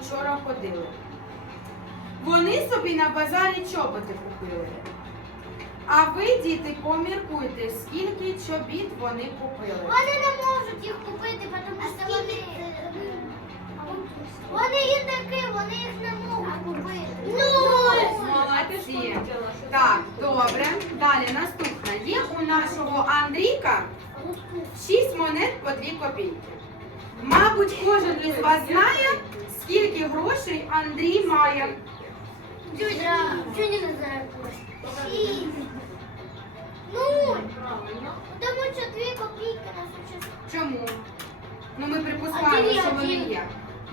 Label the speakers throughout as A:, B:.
A: учора ходили. Вони собі на базарі чоботи купили. А ви, діти, поміркуйте, скільки чобіт вони купили.
B: Вони не можуть їх купити, тому що вони. Вони індики, вони їх не можуть купити. Ну!
A: Молодці. Так, добре. Далі наступне. Є у нашого Андрійка 6 монет по 2 копійки. Мабуть, кожен із вас знає, скільки грошей Андрій має.
B: Що не знаю? Шість. Ну, тому що дві копійки на сучасні.
A: Чому? Ну ми припускаємо, що вони є.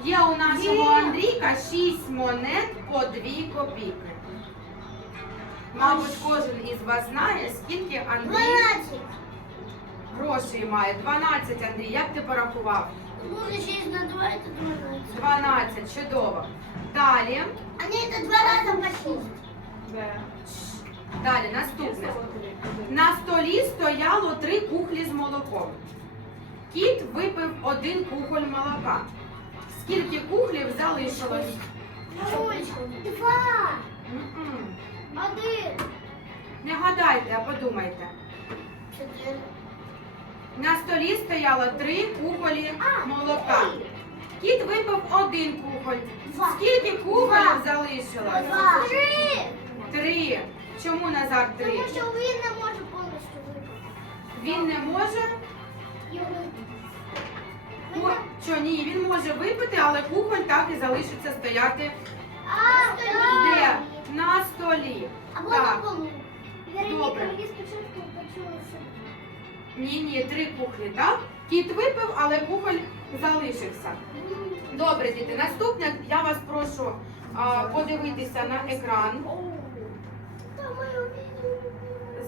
A: Є у нашого Андрійка 6 монет по 2 копійки. Мабуть, кожен із вас знає, скільки Андрій
B: Дванадцять.
A: грошей має. 12, Андрій, як ти порахував?
B: Може, шість на два, це дванадцять.
A: 12, чудово. Далі,
B: А ні, це два рази по шість.
A: далі, наступне. На столі стояло три кухлі з молоком. Кіт випив один кухоль молока. Скільки кухлів залишилось?
B: Два.
A: М-м.
B: Один.
A: Не гадайте, а подумайте.
B: Чотири.
A: На столі стояло три кухолі молока. Кіт випив один кухоль. Скільки кухолів залишилось?
B: Три.
A: Три. Чому Назар три?
B: Тому що він не може повністю випити.
A: Він не може.
B: Його.
A: О, що ні, він може випити, але кухоль так і залишиться стояти
B: А,
A: де? На столі.
B: Або
A: Так.
B: на полу.
A: Добре.
B: мені спочатку почулося.
A: Ні, ні, три кухлі, так? Кіт випив, але кухоль залишився. Добре, діти, наступне я вас прошу а, подивитися на екран.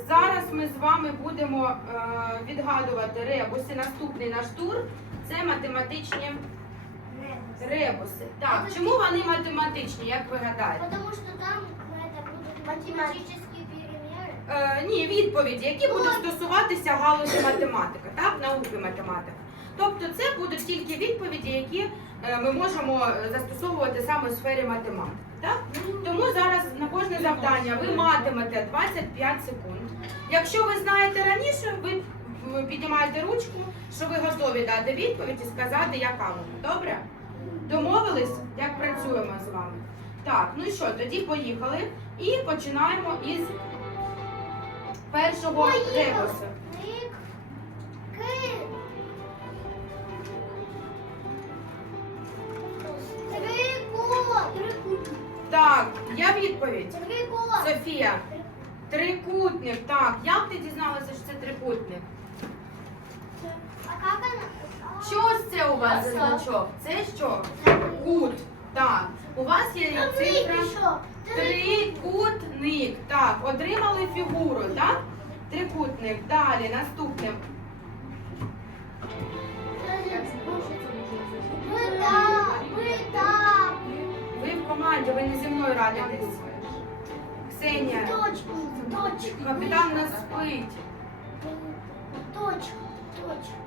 A: Зараз ми з вами будемо е, відгадувати ребуси. Наступний наш тур це математичні ребуси. Так, чому вони математичні, як ви гадаєте?
B: Потому что там математические перемеры.
A: Е, ні, відповіді, які будуть стосуватися галузі математики, так, науки математики. Тобто це будуть тільки відповіді, які е, ми можемо застосовувати саме у сфері математики. Так? Тому зараз на кожне завдання ви матимете 25 секунд. Якщо ви знаєте раніше, ви піднімаєте ручку, що ви готові дати відповідь і сказати, яка вона. Добре? Домовились, як працюємо з вами? Так, ну і що, тоді поїхали і починаємо із першого ребуса. Так, я відповідь. Софія. Трикутник. Так, як ти дізналася, що це трикутник? Що це у вас за значок? Це що? Кут. Так. У вас є цифра трикутник. Так, отримали фігуру, так? Трикутник. Далі, наступне. Ви в команді, ви не зі мною радитесь. Ксенія. Капітан нас спить.
B: Точку. Точку.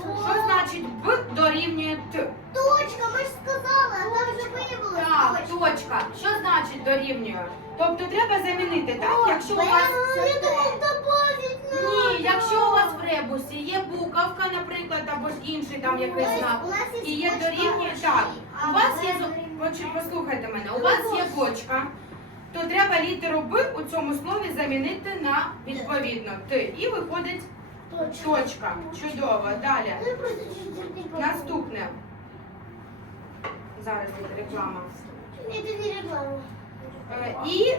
A: Що значить Б дорівнює Т?
B: Точка, ми ж сказали, а там вже виявилось
A: Так, точка. Що значить дорівнює? Тобто треба замінити, так? Якщо у вас
B: Я думав добавить
A: ні, якщо у вас в ребусі є буковка, наприклад, або ж інший там якийсь знак, і є дорівнює так. У вас є зо- Поч- послухайте мене, у вас є бочка, то треба літеру Б у цьому слові замінити на відповідно Т. І виходить точка. Чудово. Далі. Наступне. Зараз буде реклама.
B: Это не реклама.
A: І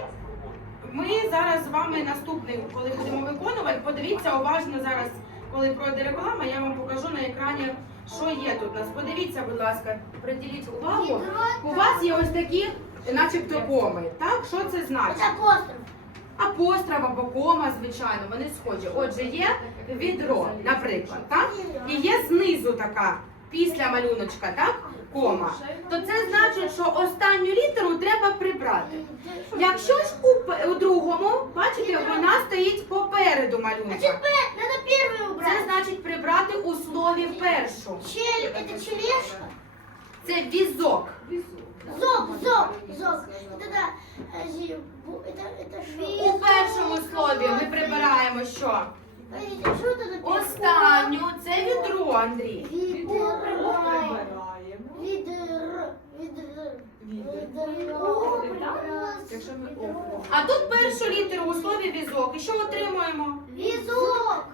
A: ми зараз з вами наступний, коли будемо виконувати, подивіться уважно зараз, коли пройде реклама, я вам покажу на екрані, що є тут у нас. Подивіться, будь ласка, приділіть увагу. У вас є ось такі, начебто коми. Так, що це значить?
B: Апостроф
A: або кома, звичайно, вони схожі. Отже, є відро, наприклад, так? І є знизу така, після малюночка, так? Кома. То це значить, що останню літеру треба прибрати. Якщо ж у, у другому, бачите, вона стоїть попереду малюнка. Це значить прибрати у слові першу.
B: Чель.
A: Це візок.
B: Зоб, зоб,
A: А тут першу літеру у слові візок. І що отримуємо?
B: Візок.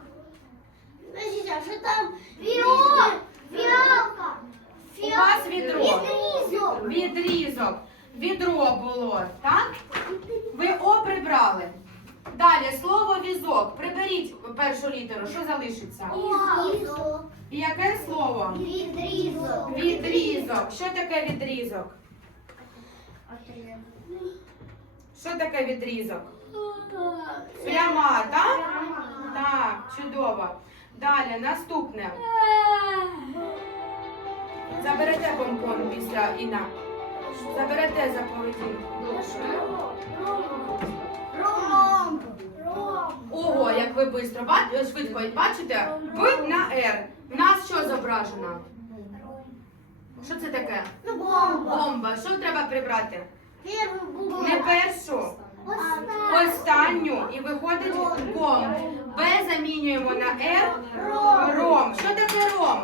B: Подождите, а що там? Вірок. Фіалка.
A: У вас відро.
B: Відрізок.
A: Відрізок. Відро було, так? Ви О прибрали. Далі слово візок. Приберіть першу літеру. Що залишиться?
B: Відрізок.
A: І яке слово?
B: Відрізок.
A: Відрізок. Що таке відрізок? Що таке відрізок? Пряма, так? Так, чудово. Далі, наступне. Заберете помпон після Іна. Заберете за поведінку. Ого, як ви бистро ба- швидко бачите? В на Р. В нас що зображено? Що це таке?
B: Ну, бомба.
A: Бомба. Що треба прибрати? Не першу, останню і виходить ком. Б замінюємо на Р. Ром. Що таке ром?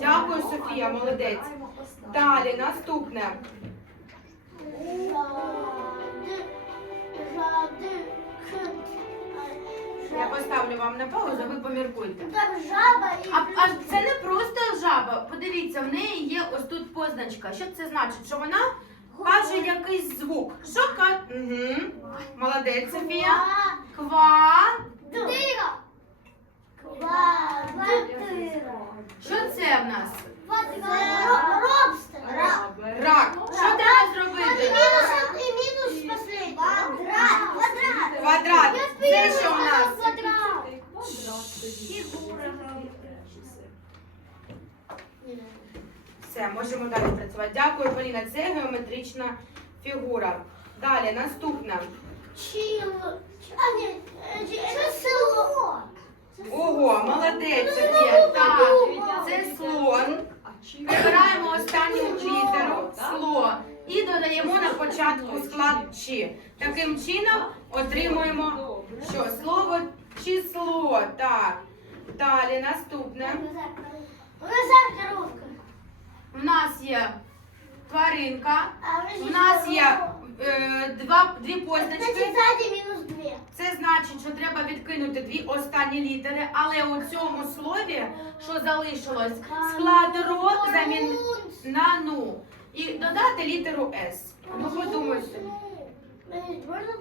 A: Дякую, Софія, молодець. Далі, наступне.
B: Жади.
A: Я поставлю вам на паузу, ви поміркуйте.
B: Там жаба і...
A: А, а це не просто жаба. Подивіться, в неї є ось тут позначка. Що це значить? Що вона каже якийсь звук. Що ка... Угу. Молодець, Софія. Ква.
B: Дира. Квадратира.
A: Що це в нас?
B: Робстер.
A: Рак. Що треба зробити?
B: Минус и минус последний. Квадрат. Квадрат.
A: Квадрат. Це що в нас?
B: Квадрат.
A: Все, можемо далі працювати. Дякую, Поліна. Це геометрична фігура. Далі, наступна.
B: Чил. А, нет. Число.
A: Ого, молодець, Софія. Так, це слон. Прибираємо останню літеру сло і додаємо на початку склад чи. Таким чином отримуємо що? Слово число. Так. Далі наступне.
B: Коробка.
A: У нас є тваринка. У нас є е, два, дві позначки.
B: минус две.
A: Це значить, що треба відкинути дві останні літери, але у цьому слові, що залишилось, склад ро замін на ну. І додати літеру С. Ну подумайте.
B: Значит, можно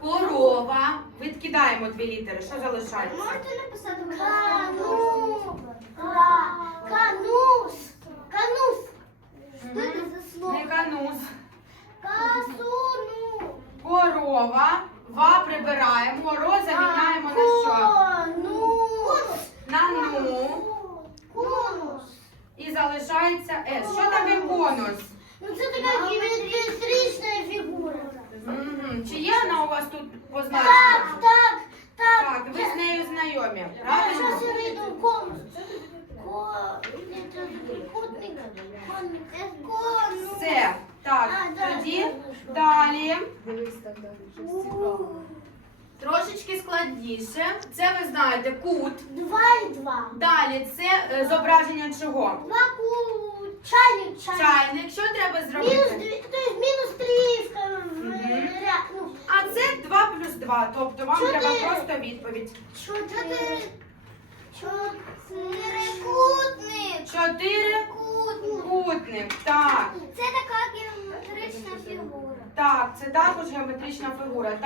A: Корова. Відкидаємо дві літери. Що залишається?
B: Можете написати Кану. Канус. Канус. Что это за слово?
A: Не канус.
B: Касуну.
A: Корова. Ва прибираємо. Ро заміняємо на що?
B: Конус.
A: На ну.
B: Конус.
A: І залишається С. Що таке конус?
B: Ну це така геометрична.
A: Чи є вона у вас тут
B: Так,
A: позначена?
B: так, так.
A: Так, ви з нею знайомі,
B: Я
A: правильно?
B: сейчас найду конус. Ко... Это трикутник. Конус.
A: Все. Так,
B: А, да,
A: тоді далі.
C: Дивись так далі.
A: Трошечки складніше. Це ви знаєте кут.
B: Два и два.
A: Далі це е, зображення чого?
B: Два ку... Чайник, чайник.
A: Чайник. Що треба
B: Минус
A: зробити?
B: две, то есть минус три в, в-
A: Мгм.
B: ряд. Ну,
A: А це 2 плюс 2. Тобто вам
B: Чотири.
A: треба просто відповідь.
B: чотири. Чотирикутник.
A: Чотири кутник. Так.
B: Це така геометрична фігура.
A: Так, це також геометрична фігура. Так.